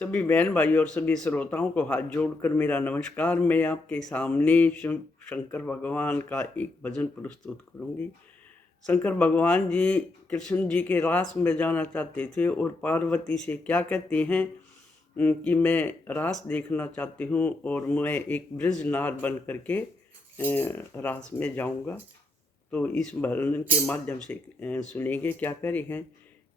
सभी बहन भाई और सभी श्रोताओं को हाथ जोड़कर मेरा नमस्कार। मैं आपके सामने शंकर भगवान का एक भजन प्रस्तुत करूंगी। शंकर भगवान जी कृष्ण जी के रास में जाना चाहते थे और पार्वती से क्या कहते हैं कि मैं रास देखना चाहती हूँ और मैं एक ब्रज नार बन करके रास में जाऊंगा। तो इस भजन के माध्यम से सुनेंगे क्या करे हैं।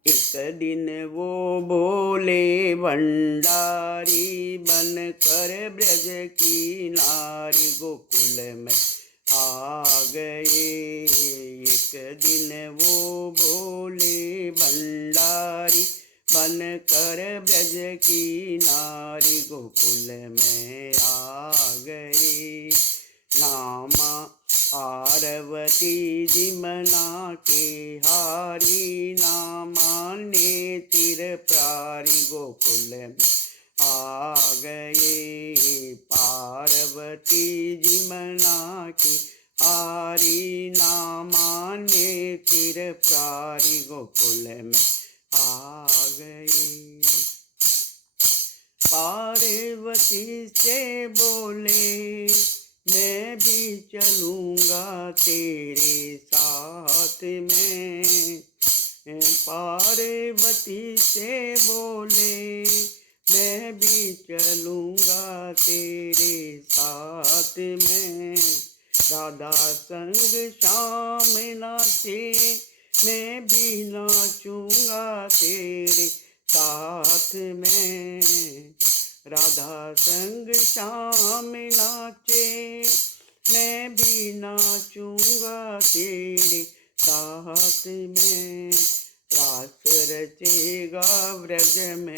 एक दिन वो भोले भंडारी बन कर ब्रज की नारी गोकुल में आ गए। एक दिन वो भोले भंडारी बन कर ब्रज की नारी गोकुल में आ गए। नामा पार्वती जिमना के हारी नामान्य तिर प्रारी गोकुल में आ गए। पार्वती जिमना की हारी नामान्य तिर प्रारी गोकुल में आ गए। पार्वती से बोले मैं भी चलूँगा तेरे साथ में। पार्वती से बोले मैं भी चलूँगा तेरे साथ में। राधा संग श्याम नाचे मैं भी नाचूँगा तेरे साथ में। राधा संग श्याम नाचे मैं भी नाचूंगा तेरे साथ में। रास रचेगा ब्रज में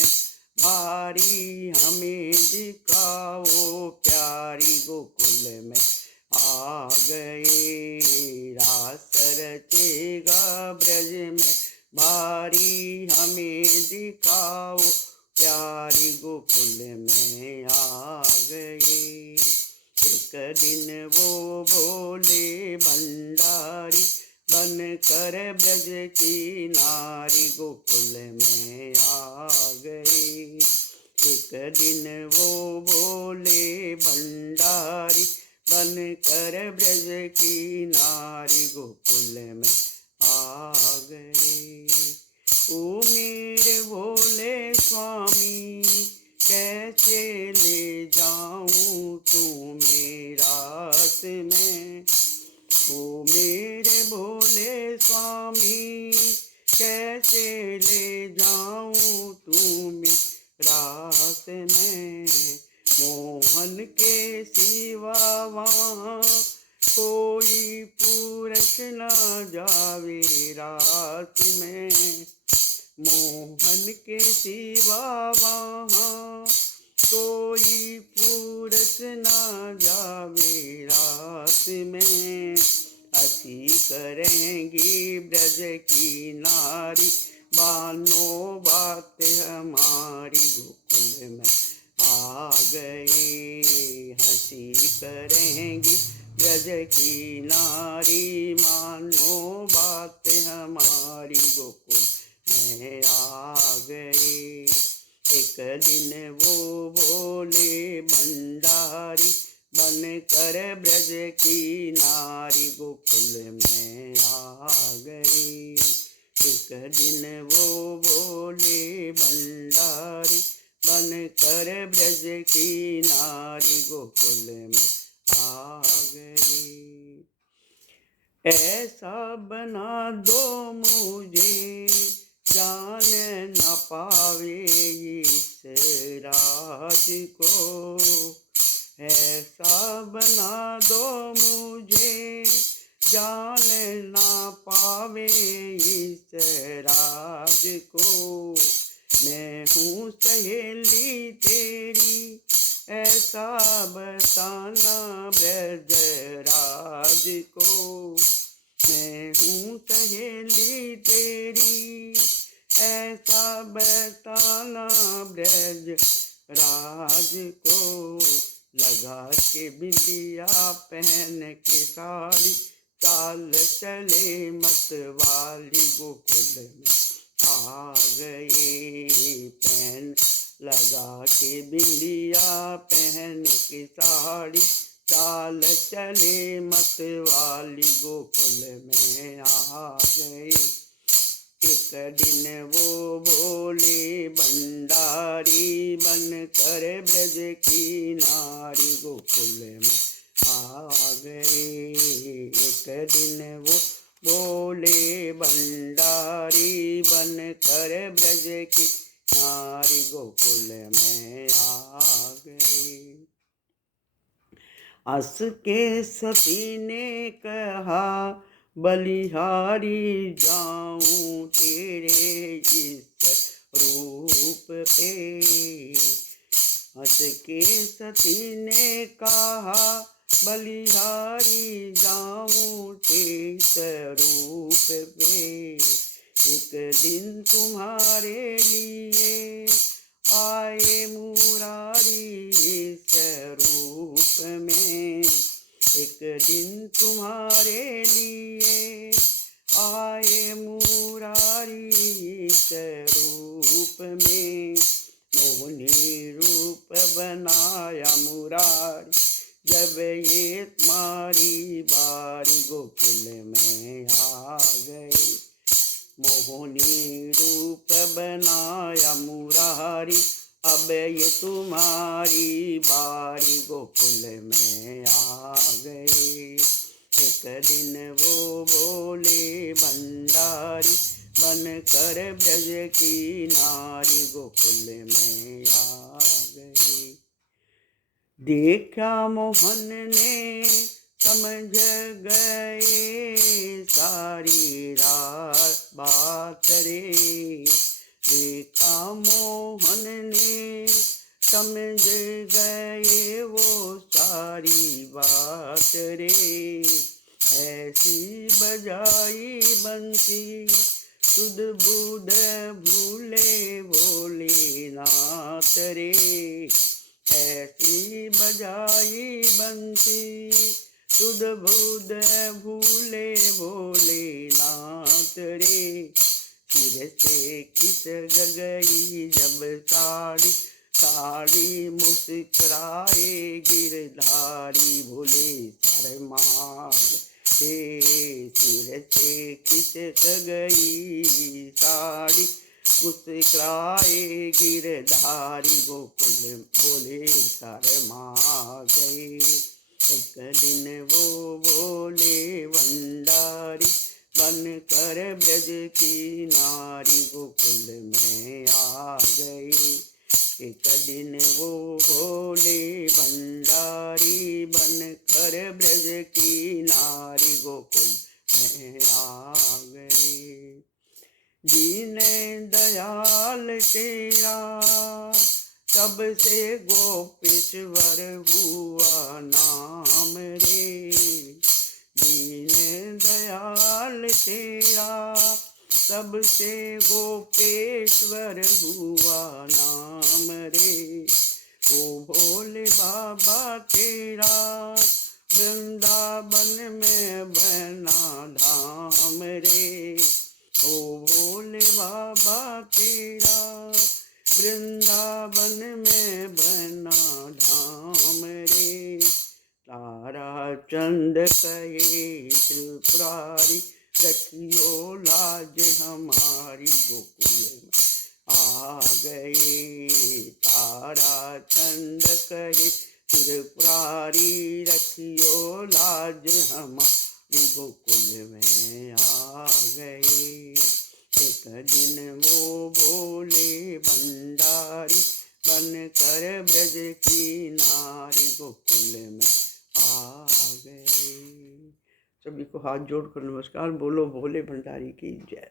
भारी हमें दिखाओ प्यारी गोकुल में आ गए। रास रचेगा ब्रज में भारी हमें दिखाओ प्यारी गोकुल में आ गए। एक दिन वो भोले भंडारी बन कर ब्रज की नारी गोकुल में आ गए। एक दिन वो भोले भंडारी बन कर ब्रज की नारी गोकुल में आ गए। ओ मेरे भोले स्वामी कैसे ले जाऊं तुम्हें रास में। ओ मेरे भोले स्वामी कैसे ले जाऊं तुम्हें रास में। मोहन के सिवा वहाँ कोई पुरुष न जावे रात में। मोहन के सिवा वहाँ कोई पुरुष न जावे रात में। असी करेंगी ब्रज की नारी बानो बात हमारी गोकुल में आ गए। हंसी करेंगी ब्रज की नारी मानो बात हमारी गोकुल में आ गए। एक दिन वो भोले भंडारी बन कर ब्रज की नारी गोकुल में आ गए। एक दिन वो भोले भंडारी बन कर ब्रज की नारी गोकुल में आ गए। ऐसा बना दो मुझे जान न पावे इस राज को। ऐसा बना दो मुझे जान न पावे इस राज को। मैं हूँ सहेली तेरी ऐसा बताना ब्रज राज को। मैं हूँ सहेली तेरी ऐसा बताना ब्रज राज को। लगा के बिंदिया पहन के साड़ी चाल चले मत वाली गोकुल में आ गए। पहन लगा लगा के बिंदिया पहन के साड़ी, चाल चले मत वाली गोकुल में आ गए। एक दिन वो भोले भंडारी बन कर ब्रज की नारी गोकुल में आ गए। एक दिन वो भोले भंडारी बन कर ब्रज की नारी गोकुल में आ गए। हंस के सती ने कहा, बलिहारी जाऊं तेरे इस रूप पे। हंस के सती ने कहा, बलिहारी जाऊं तेरे इस रूप पे। एक दिन तुम्हारे लिए आए मुरारी इस रूप में। एक दिन तुम्हारे लिए आए मुरारी इस रूप में। मोहनी रूप बनाया मुरारी, जब ये तुम्हारी बारी गोकुल में आ गए। मोहनी रूप बनाया मुरारी, अब ये तुम्हारी बारी गोकुल में आ गए। एक दिन वो भोले भंडारी बन कर ब्रज की नारी गोकुल में आ गए। देखा मोहन ने समझ गए सारी रात बात रे। देखा मोहन ने समझ गए वो सारी बात रे। ऐसी बजाई बंसी सुध बुध भूले भोलेनाथ रे। ऐसी बजाई बंसी सुध बुध भूले भोलेनाथ रे। सिर से खिसक गई जब साड़ी, साड़ी मुस्कुराए गिरधारी भोले शर्मा गए। सिर से खिसक गई साड़ी, मुस्कुराए गिरधारी गोकुल बोले शर्मा गए। एक दिन वो भोले भंडारी बन कर ब्रज की नारी गोकुल में आ गए। एक दिन वो भोले भंडारी बन कर ब्रज की नारी गोकुल में आ गए। दीन दयाल तेरा तब से गोपेश्वर हुआ नाम रे। दीन दयाल तेरा तब से गोपेश्वर हुआ नाम रे। ओ भोले बाबा तेरा वृंदावन में बना धाम रे। ओ भोले बाबा तेरा वृंदावन में बना धाम रे। तारा चंद कहे त्रिपुरारी, रखियो लाज हमारी गोकुल में आ गए। तारा चंद कहे त्रिपुरारी, रखियो लाज हमारी गोकुल में आ गए। एक दिन वो भोले भंडारी बन कर ब्रज की नारी गोकुल में आ गए। सभी को हाथ जोड़कर नमस्कार। बोलो भोले भंडारी की जय।